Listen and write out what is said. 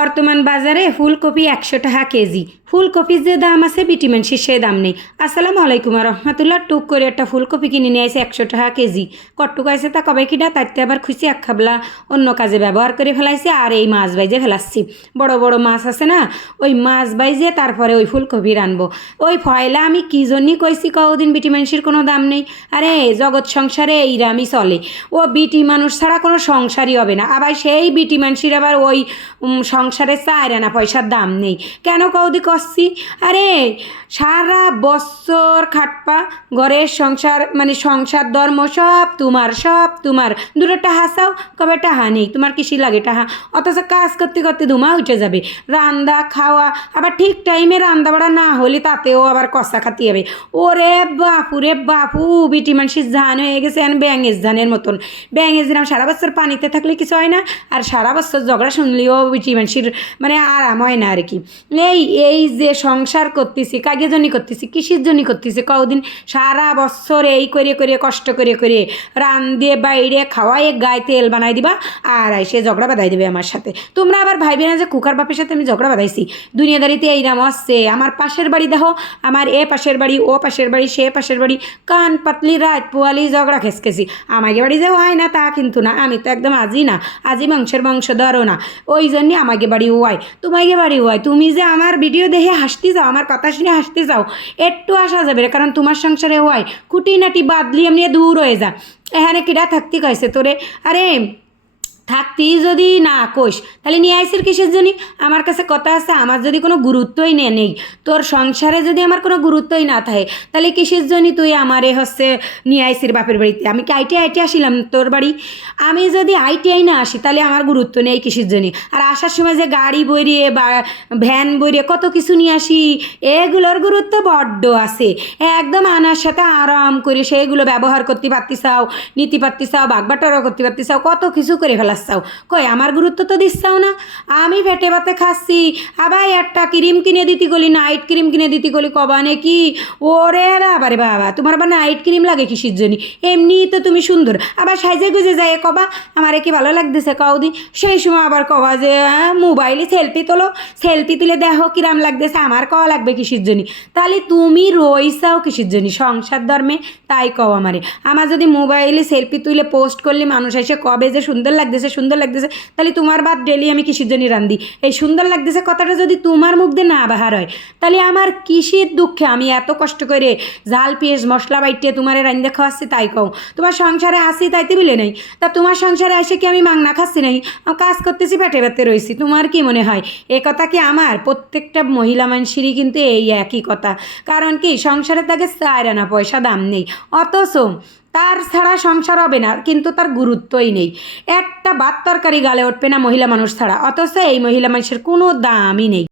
বর্তমান বাজারে ফুলকপি একশো টাকা কেজি। ফুলকপির যে দাম আছে বিটিমেন্সির সে দাম নেই। আসসালামু আলাইকুম রহমতুল্লাহ। টুক করে একটা ফুলকপি কিনে নিয়ে আসে একশো টাকা কেজি। কট্টুক আছে তা কবে কিনা? তাইতে আবার খুশি এক খাবলা অন্য কাজে ব্যবহার করে ফেলাইছে আর এই মাছ বাইজে ফেলাচ্ছি। বড় বড় মাছ আছে না, ওই মাছ বাইজে তারপরে ওই ফুলকপি রানবো। ওই ফয়লা আমি কী জন্যই কইছি কদিন বিটিমেন্সির কোনো দাম নেই? আরে, জগৎ সংসারে এইরামই চলে। ও বিটি মানুষ ছাড়া কোনো সংসারই হবে না। আবার সেই বিটি মানুষের আবার ওই সংসারে চায় না পয়সার দাম নেই। কেন কৌদি করছি আরে, সারা বছর খাটপা ঘরের সংসার মানে সংসার, ধর্ম সব তোমার সব তোমার। দূরে টাহা চাও, কবে টাহা নেই? তোমার কিসি লাগে টাহা? অথচ কাজ করতে করতে ধুমা উঠে যাবে। রান্দা, খাওয়া, আবার ঠিক টাইমে রান্দা বাড়া না হলে তাতেও আবার কষা খাতি হবে। ওরে বাপু রে বাপু, বিটি মানুষের জান হয়ে গেছে এখন ব্যাঙের জানের মতন। ব্যাঙের জান সারা বছর পানিতে থাকলে কিছু হয় না। আর সারা বছর ঝগড়া শুনলেও বিটি মানুষের মানে আরাম হয় না আর কি এই এই যে সংসার করতেছি কাগে জন্য করতেছি কিসের জন্য করতেছি কদিন সারা বছর এই করে করে কষ্ট করে করে রান্ধে বাইরে খাওয়াই গায়ে তেল বানাই দিবা আর এসে ঝগড়া বাঁধাই দেবে আমার সাথে। তোমরা আবার ভাইবে না যে কুকার বাপের সাথে আমি ঝগড়া বাঁধাইছি? দুনিয়াদারিতে এইরাম আসছে। আমার পাশের বাড়ি দেখো, আমার এ পাশের বাড়ি, ও পাশের বাড়ি, সে পাশের বাড়ি, কান পাতলি রাত পোয়ালি ঝগড়া খেসকেছি আমাকে বাড়ি যে হয় না তা কিন্তু না, আমি তো একদম আজি না, আজি মাংসের মাংস ধরো না। ওই জন্যে আমাকে বাড়ি ওয়াই তোমাকে বাড়ি ওয়াই। তুমি যে আমার ভিডিও দেখে হাসতে যাও, আমার কথা শুনে হাসতে যাও, একটু আসা যাবে কারণ তোমার সংসারে ওয়াই। খুঁটিনাটি বাদলি এমনি দূর হয়ে যা। এখানে কিরা থাকতে কয়েছে তোরে? আরে থাকতি যদি না কোষ তাহলে নিয়ে আইসির কিসের জন্য? আমার কাছে কথা আছে, আমার যদি কোনো গুরুত্বই নে নেই। তোর সংসারে যদি আমার কোনো গুরুত্বই না থাকে, তাহলে কিসের জন্য তুই আমার এ হচ্ছে নিয়ে আইসির বাপের বাড়িতে? আমি কি আইটি আইটি আসিলাম তোর বাড়ি? আমি যদি আইটিআই না আসি, তাহলে আমার গুরুত্ব নেই কিসের জন্য? আর আসার সময় যে গাড়ি বইরিয়ে বা ভ্যান বইরিয়ে কত কিছু নিয়ে আসি, এগুলোর গুরুত্ব বড্ড আছে। একদম আনার সাথে আরাম করে সেগুলো ব্যবহার করতে পারতি চাও নীতি পারতি চাও বাগবাটারও করতে পারতি চাও কত কিছু করে ফেলাচ্ছাও কই, আমার গুরুত্ব তো দিচ্ছাও না। আমি পেটে ভাতে খাচ্ছি। আবার একটা ক্রিম কিনে দিতে গলি, নাইট ক্রিম কিনে দিতি গলি কবানে কি ওরে বাবা রে বাবা, তোমার আবার নাইট ক্রিম লাগে কিসের জন্য? এমনি তো তুমি সুন্দর। আবার সাইজে গুজে যায় কবা, আমার কি ভালো লাগতেছে কওদি সেই সময় আবার কবা যে মোবাইলে সেলফি তোলো। সেলফি তুলে দেখো কিরাম লাগতেছে, আমার কওয়া লাগবে কিসের জন্য? তাহলে তুমি রইসাও কিসের জন্য? সংসার ধর্মে তাই কও আমারে। আমার যদি মোবাইলে সেলফি তুলে পোস্ট করলে মানুষ এসে কবে যে সুন্দর লাগতেছে সুন্দর লাগতেছে, তাহলে তোমার বাদ ডেলি আমি কিসের জন্য রান্ধি। এই সুন্দর লাগতেছে কথাটা যদি তোমার মুখ দিয়ে না বাহার হয়, তাহলে আমার কিসের দুঃখে আমি এত কষ্ট করে ঝাল, পেঁয়াজ, মশলা বাইটিয়ে তোমার রান্ধে খাওয়াচ্ছি তাই কও। তোমার সংসারে আসি তাইতে বিলে নেই, তা তোমার সংসারে এসে কি আমি মাংনা খাচ্ছি নাই? কাজ করতেছি, পেটে পেটে রয়েছি তোমার কি মনে হয়? এ কথা কি আমার? প্রত্যেকটা মহিলা মানুষেরই কিন্তু এই একই কথা। কারণ কি, সংসারে তাকে চায় না পয়সা দাম নেই। অথচ তার ছাড়া সংসার হবে না, কিন্তু তার গুরুত্বই নেই। একটা ভাত তরকারি গালে উঠবে না মহিলা মানুষ ছাড়া, অথচ এই মহিলা মানুষের কোনো দামই নেই।